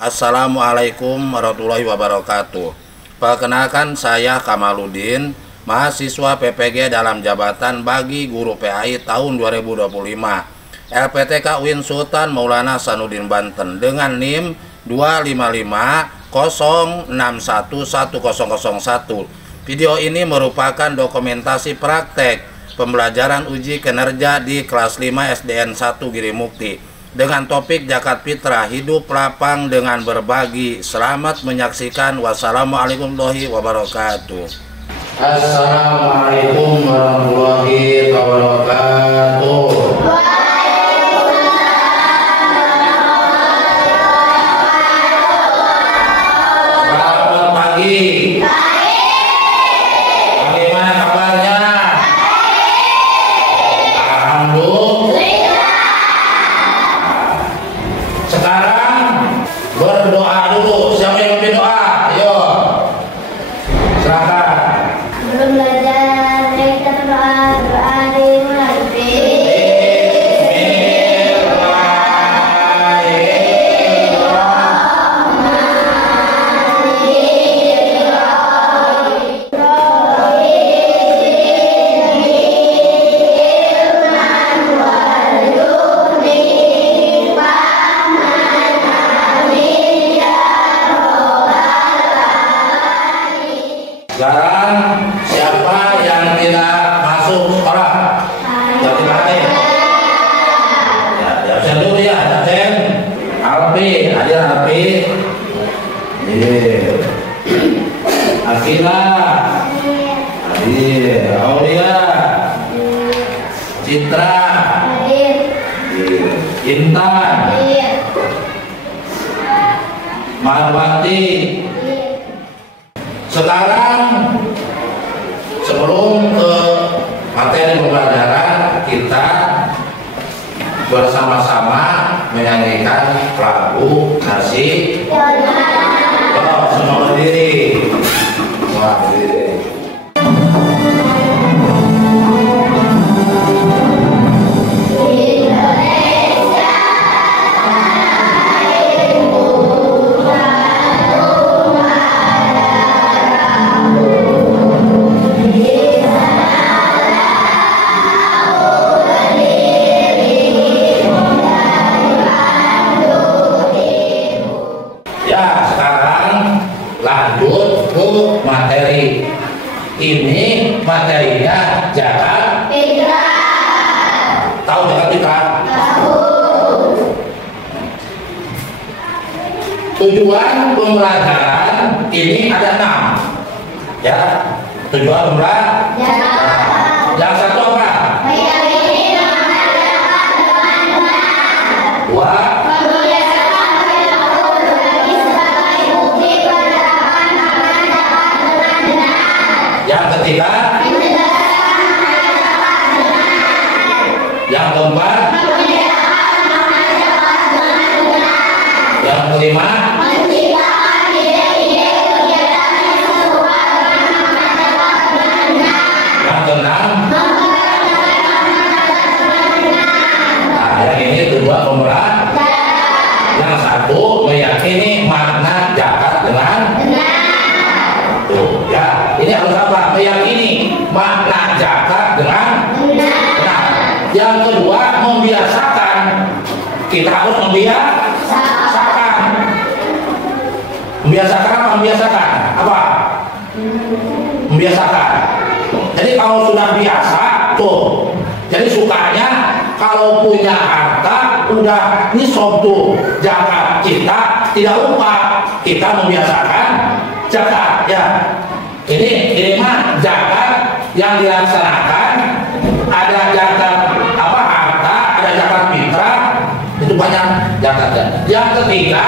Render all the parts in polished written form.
Assalamualaikum warahmatullahi wabarakatuh. Perkenalkan, saya Kamaludin, mahasiswa PPG dalam jabatan bagi guru PAI tahun 2025, LPTK UIN Sultan Maulana Hasanuddin Banten dengan NIM 25506110001. Video ini merupakan dokumentasi praktek pembelajaran uji kinerja di kelas 5 SDN 1 Girimukti dengan topik Zakat Fitrah, hidup lapang dengan berbagi. Selamat menyaksikan. Wassalamualaikum warahmatullahi wabarakatuh. Assalamualaikum warahmatullahi wabarakatuh. Selamat pagi. Bagaimana kabarnya? Alhamdulillah. Sekarang berdoa dulu. Siapa yang mau berdoa? Ayo. Silakan. Belum belajar, kita berdoa dimulai. Sekarang siapa yang tidak masuk sekolah? Jadi mati. Ya, absen dulu ya, absen. Alpi, hadir Alpi. Hadir. Akila. Hadir. Aulia. Citra. Hadir. Intan. Hadir. Marwati. Sekarang sebelum ke materi pembelajaran, kita bersama-sama menyanyikan lagu Kasih. Oh, semua berdiri. Semua berdiri. Ya, sekarang lanjut ke materi. Ini materinya Zakat Fitrah. Tahu Zakat Fitrah? Tahu. Tujuan pembelajaran ini ada 6. Ya, tujuan pembelajaran. Zakat. Yang satu apa? Meyakini mengerjakan dengan benar. Dua. Membiasakan perilaku berbagi sebagai bukti penerapan makna zakat dengan benar. Yang ketiga. Menjelaskan makna zakat benar. Yang keempat. Membedakan makna zakat dengan benar. Yang kelima. Menciptakan ide-ide kegiatan yang serupa dengan makna zakat dengan benar. Yang keenam. Memperkenalkan makna zakat dengan benar. Nah, yang ini tujuan pembelajaran. Yang satu meyakini makna zakat dengan Benar. tuh. Ya, ini harus apa? Meyakini makna zakat dengan benar. Yang kedua, membiasakan. Kita harus membiasakan. Membiasakan apa? Membiasakan apa? Membiasakan. Jadi kalau sudah biasa tuh, jadi sukanya kalau punya harta udah nisab tuh zakat, kita tidak lupa, kita membiasakan zakat. Ya, ini mah zakat yang dilaksanakan. Ada zakat apa, harta, ada zakat fitrah, itu banyak zakatnya. Yang ketiga,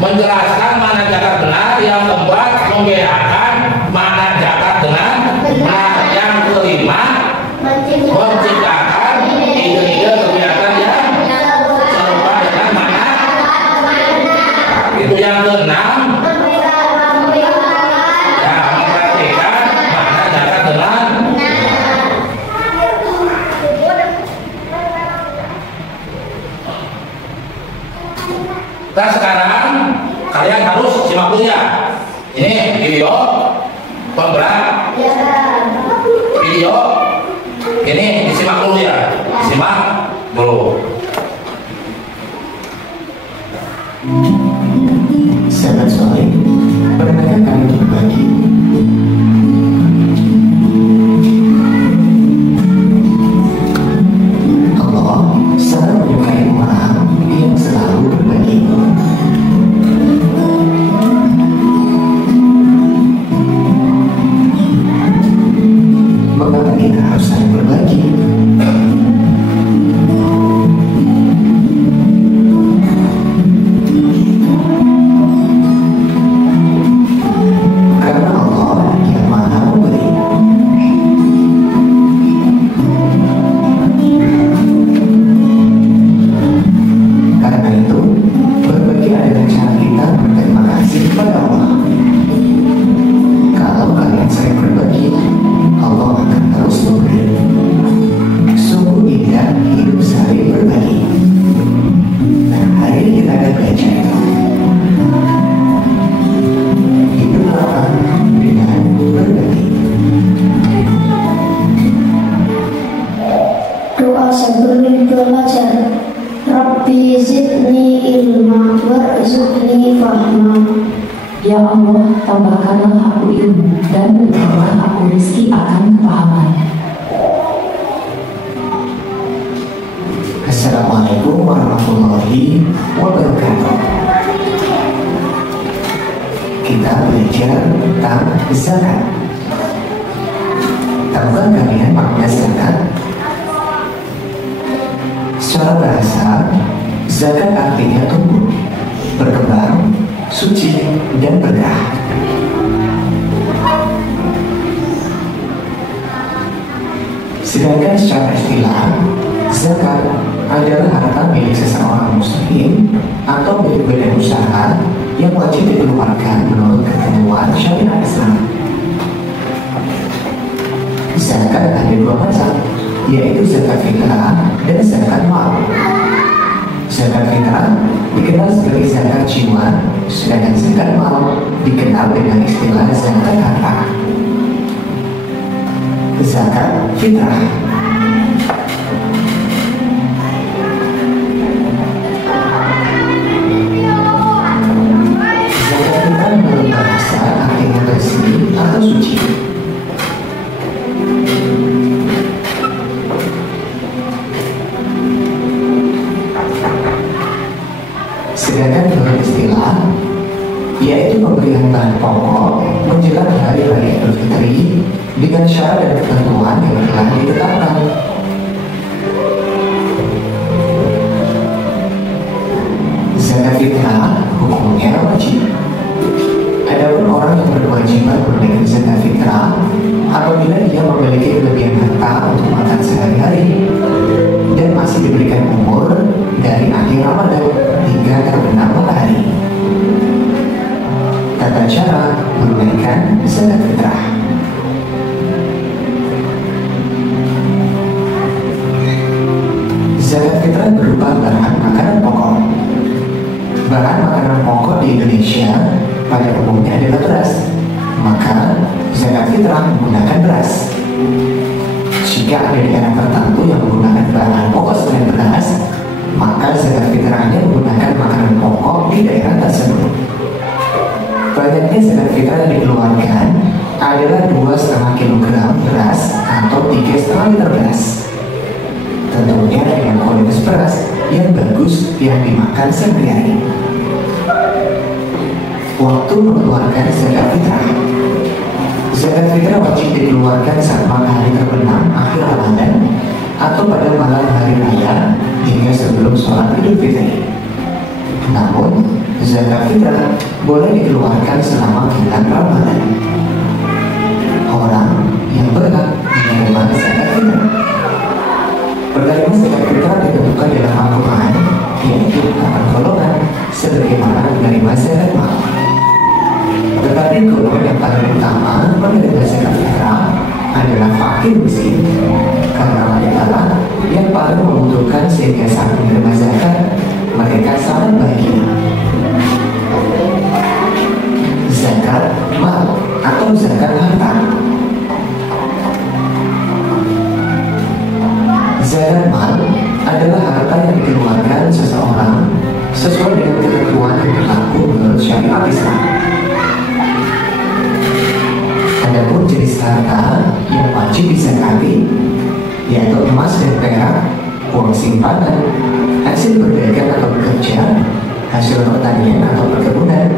menjelaskan mana zakat benar. Yang keempat, membedakan mana zakat dengan benar. Yang kelima, menciptakan ide-ide kegiatan yang serupa dengan mana. Itu yang keenam. Ya, memperhatikan mana zakat dengan. Nah, sekarang Pembelajaran video ini disimak dulu ya, disimak dulu. Sahabat soleh, pernahkah kalian berbagi? Allah sangat menyukai orang yang selalu berbagi. Mengapa kita harus saling berbagi? Karena Allah yang Maha Memberi. Karena itu, berbagi adalah cara kita berterima kasih kepada Allah. Kalau kalian sering berbagi, Allah akan terus memberi. Sungguh indah hidup saling berbagi. Nah, hari ini kita akan belajar itu. Hidup lapang dengan berbagi. Doa sebelum belajar. Rabbi zidni ilma warzuqni fahma. Ya Allah, tambahkanlah aku ilmu dan berikanlah aku rezeki akan kepahaman. Assalamualaikum warahmatullahi wabarakatuh. Kita belajar tentang zakat. Tahukah kalian makna zakat? Secara bahasa, zakat artinya tumbuh, berkembang, suci, dan berkah. Sedangkan secara istilah, zakat adalah harta milik seseorang muslim atau milik badan usaha yang wajib dikeluarkan menurut ketentuan syariat Islam. Zakat ada dua macam, yaitu zakat fitrah dan zakat mal. Zakat fitrah dikenal sebagai zakat jiwa, sedangkan zakat mal dikenal dengan istilah zakat harta. Zakat fitrah. Zakat fitrah menurut bahasa artinya bersih atau suci. Sedangkan menurut istilah, yaitu pemberian bahan pokok menjelang hari raya Idul Fitri dengan syarat dan ketentuan yang telah ditetapkan. Zakat fitrah hukumnya wajib. Adapun orang yang berkewajiban menunaikan zakat fitrah apabila dia memiliki kelebihan harta untuk makan sehari-hari dan masih diberikan umur dari akhir Ramadan hingga terbenam matahari. Tata cara menunaikan zakat fitrah. Zakat fitrah berupa bahan makanan pokok. Bahan makanan pokok di Indonesia pada umumnya adalah beras, maka zakat fitrah menggunakan beras. Jika ada daerah tertentu yang menggunakan bahan pokok selain beras, maka zakat fitrahnya menggunakan makanan pokok di daerah tersebut. Banyaknya zakat fitrah yang dikeluarkan adalah 2,5 kg beras atau 3,5 liter beras. Tentunya dengan kualitas beras yang bagus yang dimakan sehari-hari. Waktu mengeluarkan zakat fitrah. Zakat fitrah wajib dikeluarkan saat matahari terbenam akhir Ramadan atau pada malam hari raya hingga sebelum sholat Idul Fitri. Namun, zakat fitrah boleh dikeluarkan selama bulan Ramadan. Orang yang berhak menerima zakat fitrah. Penerima zakat fitrah ditentukan dalam Al-Quran, yaitu 8 golongan, sebagaimana menerima zakat mal. Tetapi golongan yang paling utama menerima zakat fitrah adalah fakir miskin, karena mereka lah yang paling membutuhkan sehingga saat menerima zakat mereka sangat bahagia. Zakat mal atau zakat harta. emas dan perak, uang simpanan, hasil berdagang atau bekerja, hasil pertanian atau perkebunan,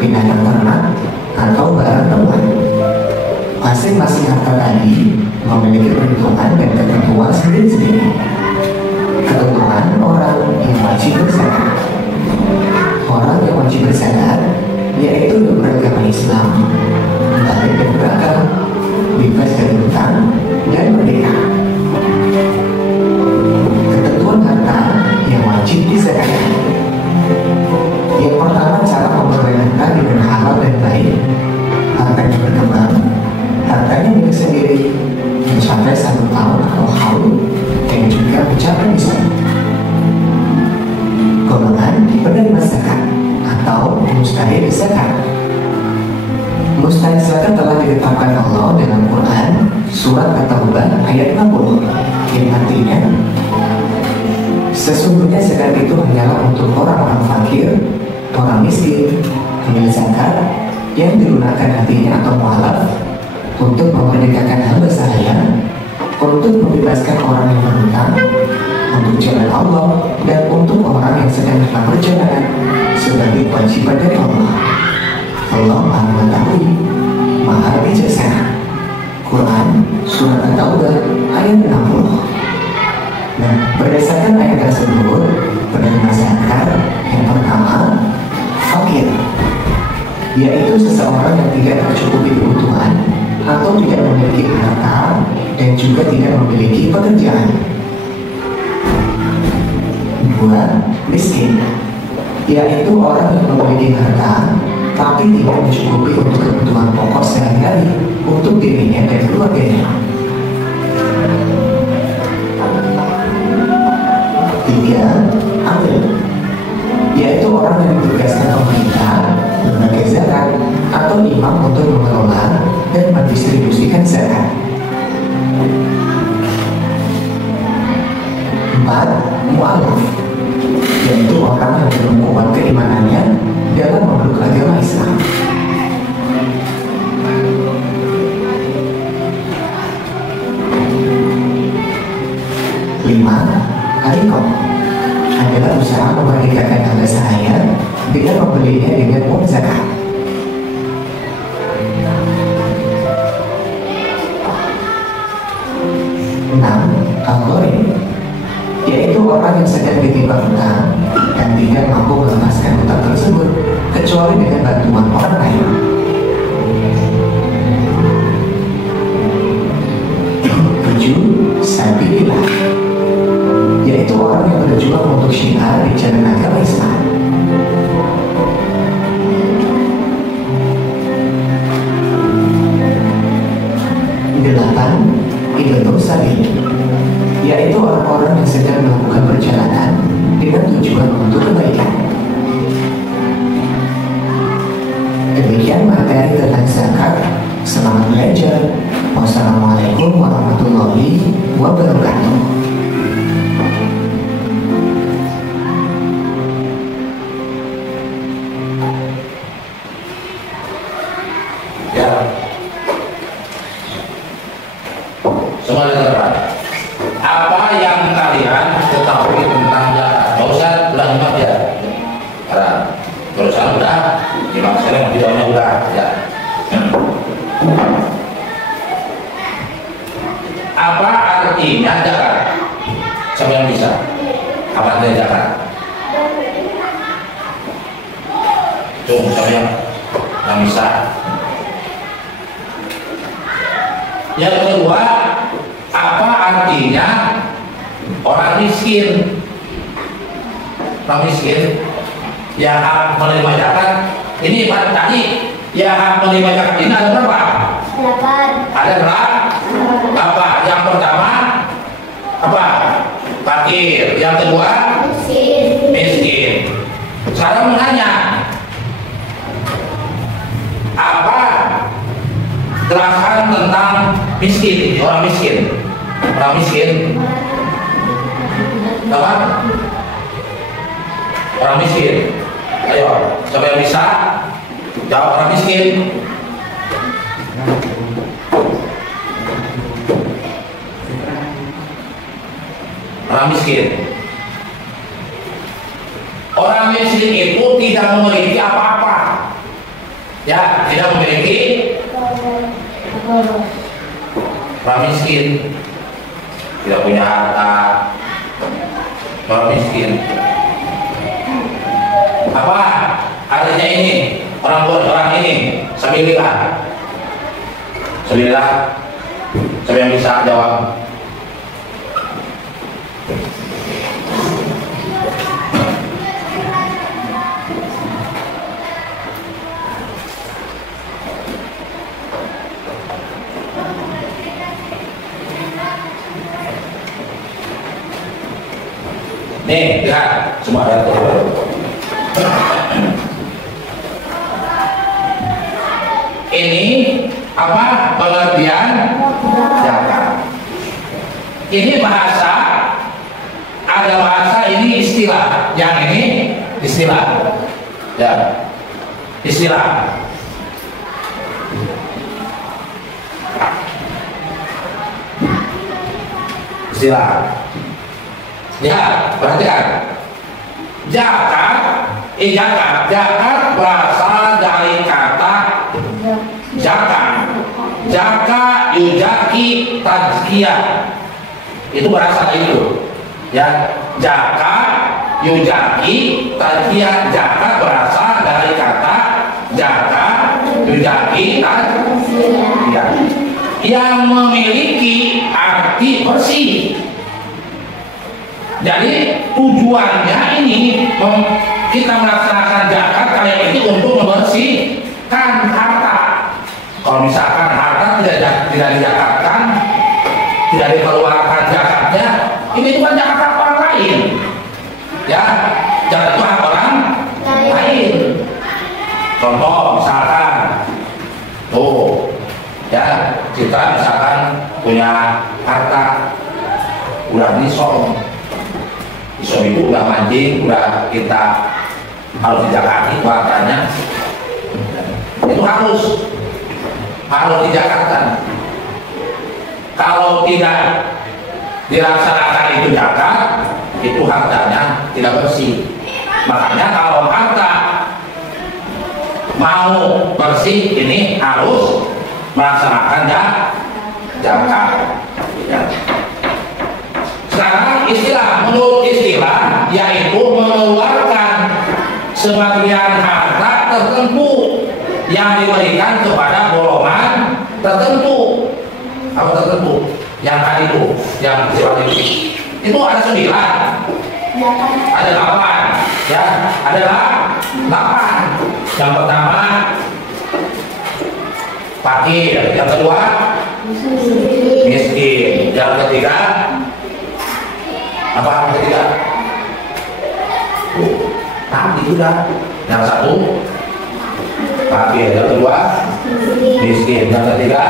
binatang ternak, atau barang temuan. Masing-masing harta tadi memiliki perhitungan dan ketentuan sendiri-sendiri. Ketentuan orang yang wajib berzakat. Orang yang wajib berzakat yaitu yang beragama Islam, balik dan berakal, bebas dari hutang, dan merdeka. Ketentuan harta yang wajib dizakatkan. Yang pertama, cara memperoleh harta dengan halal dan baik. Harta yang berkembang, hartanya milik sendiri, mencapai 1 tahun atau haul, dan juga mencapai misal. Golongan penerima zakat atau mustahil zakat. Mustahil zakat telah ditetapkan Allah dalam Quran surat At-Taubah ayat 60, yang artinya sesungguhnya zakat itu hanyalah untuk orang-orang fakir, orang miskin, pemilik zakat yang digunakan hatinya atau mualaf untuk memerdekakan hamba sahaya, untuk membebaskan orang yang berhutang, untuk jalan Allah, dan untuk orang yang sedang dalam perjalanan sebagai kewajiban dari Allah. Allah Maha Mengetahui, Maha Bijaksana. Quran Surat At-Taubah ayat 60. Nah, berdasarkan ayat tersebut, penerima zakat yang pertama, fakir, yaitu seseorang yang tidak tercukupi kebutuhan atau tidak memiliki harta dan juga tidak memiliki pekerjaan. 2. Miskin, yaitu orang yang memiliki harta tapi tidak mencukupi untuk kebutuhan pokok sehari-hari untuk dirinya dan keluarganya. 3. Amil, yaitu orang yang ditugaskan pemerintah, lembaga zakat, atau imam untuk mengelola dan mendistribusikan zakat. 4. Mu'alaf, yaitu orang yang belum kuat keimanannya dalam memeluk agama Islam. 5. Harikot, adalah usaha memerdekakan hamba sahaya dengan membelinya dengan uang zakat. 6. Al-Gharim, yaitu orang yang sedang ditimpa hutang dan tidak mampu melepaskan hutang tersebut kecuali dengan bantuan orang lain. 7. Sabilillah, yaitu orang yang berjuang untuk syiar di jalan agama Islam. 8. Ibnu Sabil, yaitu orang-orang yang sedang melakukan perjalanan dengan tujuan untuk kebaikan. Demikian materi tentang zakat. Selamat belajar. Wassalamualaikum warahmatullahi wabarakatuh. Ya, semua dengar. Apa yang kalian ketahui tentang zakat? Nggak usah ulang-ulang ya. Karena terusan udah, imam sekarang videonya udah ya. Apa artinya zakat? Siapa yang bisa? Apa artinya zakat? Tuh, siapa yang bisa? Yang kedua, apa artinya orang miskin? Orang miskin yang hak menerima zakat. Ini Pak tadi yang hak menerima zakat ini ada berapa? 8. Ada berapa? Yang pertama apa? Fakir. Yang kedua miskin. Sekarang menanya, apa jelaskan tentang miskin, orang miskin. Orang miskin apa? Orang miskin. Ayo, siapa yang bisa jawab orang miskin? orang miskin. Orang miskin itu tidak memiliki apa-apa, ya, tidak memiliki. Orang miskin tidak punya harta, orang miskin. Apa artinya ini? Orang ini sabilillah. Sabilillah. Siapa yang bisa jawab? Nih, lihat semua ada tuh. Ini apa pengertian zakat? Ini bahasa, ada bahasa, ini istilah. Yang ini istilah, ya, istilah. Istilah. Ya, perhatikan. Zakat berasal dari kata zakat. Zakat yuzaki tazkiyah. Itu berasal itu. Ya, zakat yuzaki tazkiyah. Zakat berasal dari kata zakat yuzaki tazkiyah, yang memiliki arti bersih. Jadi tujuannya ini kita melaksanakan zakat kalian itu untuk membersihkan harta. Kalau misalkan harta tidak dizakatkan, tidak dikeluarkan zakatnya, ini bukan zakat orang lain. Ya, zakat itu hak orang lain. Contoh misalkan, tuh, ya, kita misalkan punya harta udah nisab. Nisab itu udah mancing, udah kita harus dizakati hartanya. Itu harus dizakatkan. Kalau tidak dilaksanakan itu zakat, itu hartanya tidak bersih. Makanya kalau harta mau bersih ini harus melaksanakan zakat. Ya. Sekarang menurut istilah yaitu mengeluarkan sebagian harta tertentu yang diberikan kepada golongan tertentu. Apa tertentu? Yang tadi itu, yang seperti itu ada 9, ada 8, ya, ada 8. Yang pertama fakir, yang kedua miskin, yang ketiga apa yang ketiga? Tadi sudah. Yang satu fakir, yang kedua miskin, yang ketiga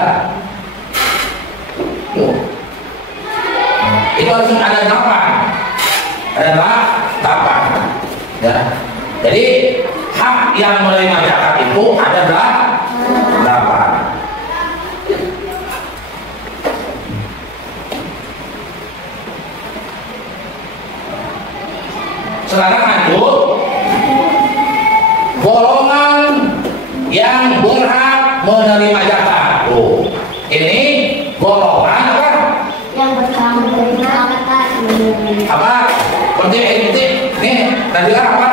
itu harus ada 8. Ada 8. Ya. Jadi hak yang menerima zakat itu ada 8. Sekarang lanjut, golongan yang berhak menerima zakat. Tuh, ini golongan apa? Yang berhak menerima zakat. Apa? Berarti nih tadi apa?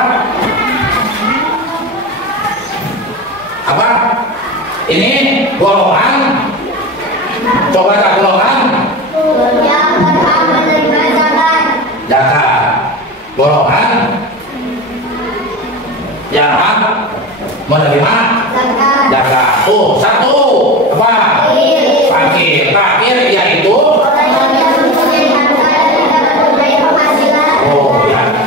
Apa? Ini golongan. Coba tak golongan? Yang berhak menerima zakat. Zakat. Golongan yang hak menerima zakat. Tuh, satu apa? Fakir. Fakir yaitu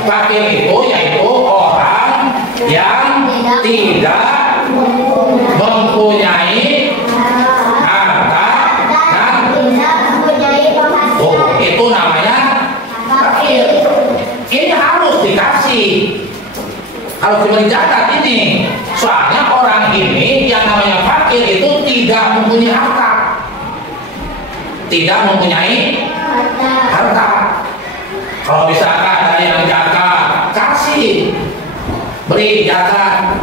fakir itu yaitu orang yang tidak mempunyai harta dan itu namanya fakir. Ini harus dikasih, harus diberi zakat ini. Soalnya orang ini yang namanya fakir itu tidak mempunyai harta, tidak mempunyai harta. Kalau misalkan ada yang zakat, kasih, beri zakat,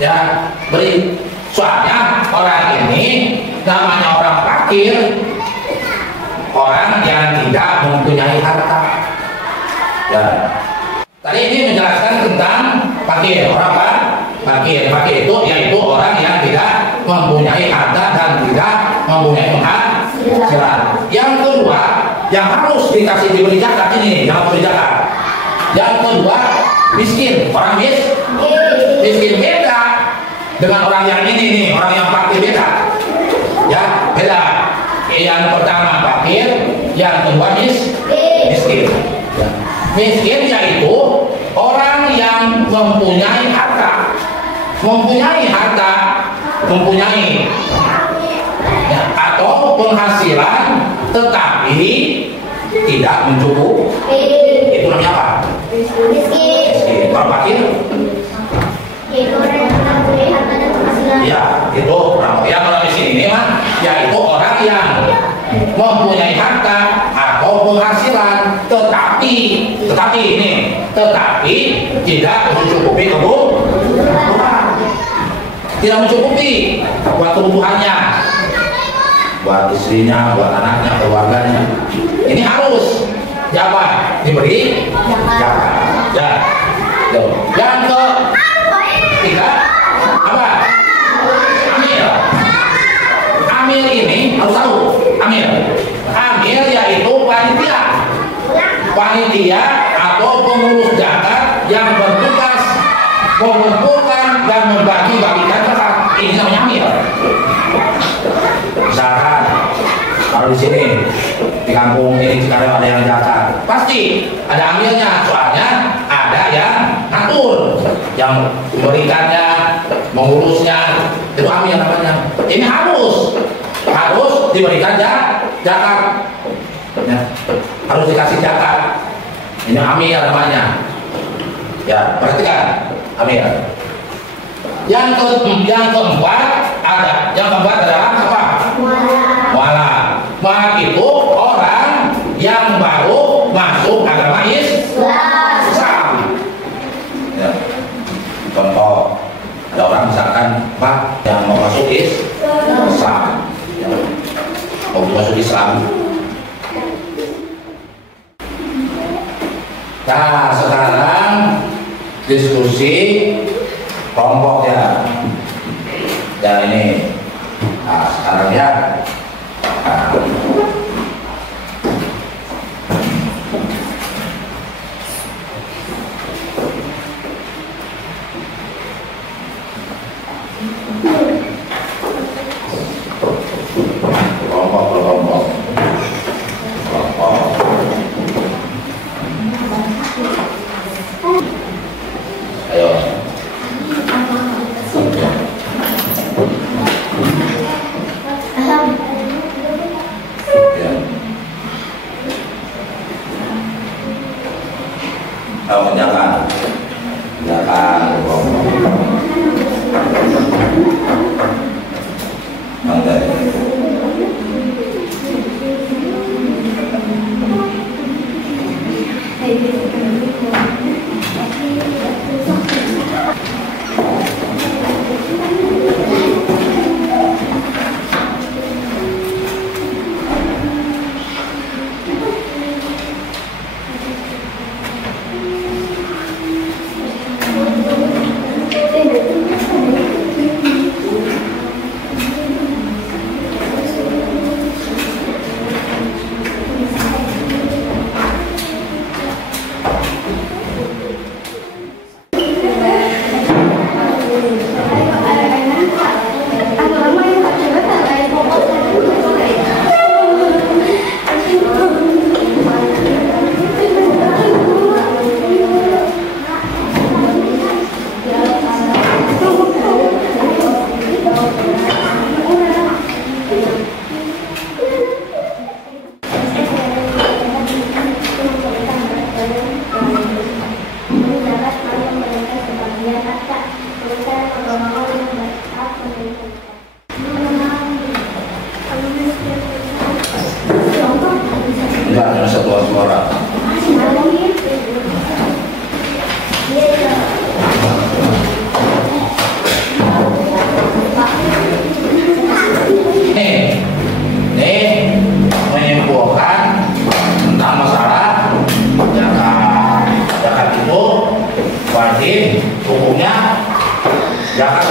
ya beri. Soalnya orang ini namanya orang fakir, orang yang tidak mempunyai harta. Ya. Tadi ini menjelaskan tentang fakir, orang apa? Fakir itu yaitu orang yang tidak mempunyai harta dan tidak mempunyai penghasilan. Yang kedua, yang harus diberi zakat ini, yang harus zakat. Yang kedua, miskin, orang miskin beda dengan orang yang ini nih, orang yang fakir beda. Ya, beda. Yang pertama fakir, yang kedua miskin. Ya. Miskin yaitu orang yang mempunyai harta, ya, atau penghasilan tetapi tidak mencukupi. Itu namanya apa? Miskin. Orang fakir? Yaitu orang yang mempunyai harta dan penghasilan. Ya, itu yang orang miskin ini mah, yaitu orang yang mempunyai harta atau penghasilan tetapi tidak mencukupi kebutuhan, tidak mencukupi buat kebutuhannya, buat istrinya, buat anaknya, keluarganya. Ini harus siapa diberi zakat. Ya. Yang ketiga apa? Amil ini harus tahu. Amil yaitu panitia atau pengurus zakat yang bertugas mengumpulkan dan membagi-bagikan zakat. Ini namanya amil. Misalkan kalau di sini di kampung ini sekarang ada yang zakat, pasti ada amilnya. Soalnya ada yang ngatur, yang memberikannya, mengurusnya, itu amil namanya. Ini harus diberikan zakat, ya, harus dikasih zakat. Ini amil namanya. Ya, perhatikan amil. Yang keempat adalah apa? Wala. Wala itu orang yang baru masuk agama Islam. Ya. Contoh, ada orang misalkan Pak yang mau masuk Islam, ya, mau masuk Islam. Nah, sekarang diskusi kelompok ya. Dan ini, nah sekarang ya. Nah. Kelompok. Ayo.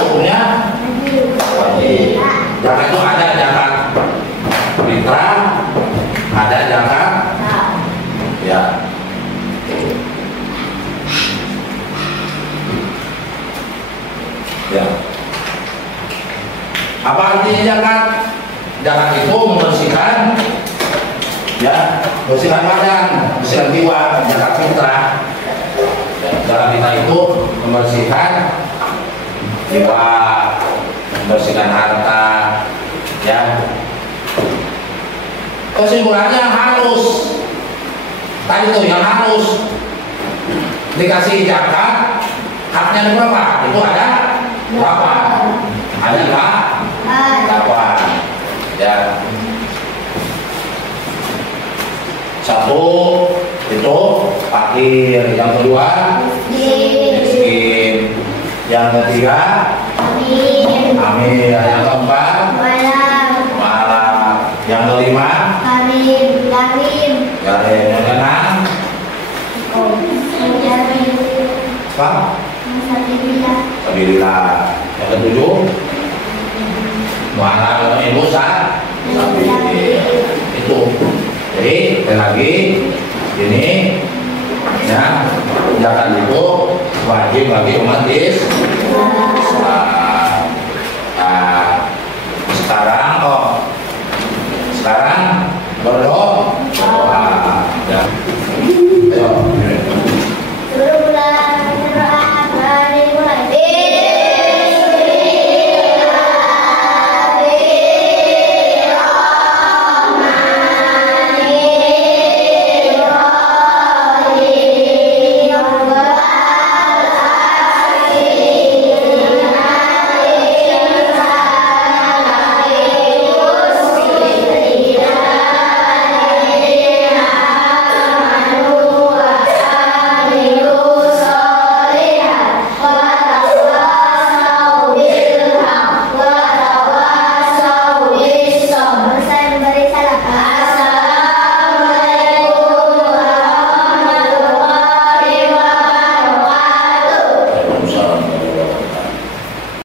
hukumnya wajib. Zakat itu ada zakat fitrah, ada zakat ya. Ya. Apa artinya zakat? Zakat itu membersihkan, ya, bersihkan badan, bersihkan jiwa. Zakat fitrah, zakat fitrah itu membersihkan jiwa, membersihkan harta, ya. Kesimpulannya harus, tadi tuh yang harus dikasih zakat, haknya berapa? Itu ada berapa? Ada berapa? Ya. Satu itu fakir, yang kedua miskin, yang ketiga amin, yang keempat malam, yang kelima garim, yang keenam apa? Sabilillah. Yang ketujuh mu'alah ibu itu. Jadi sekali lagi ini ya zakat itu wajib bagi umat Islam.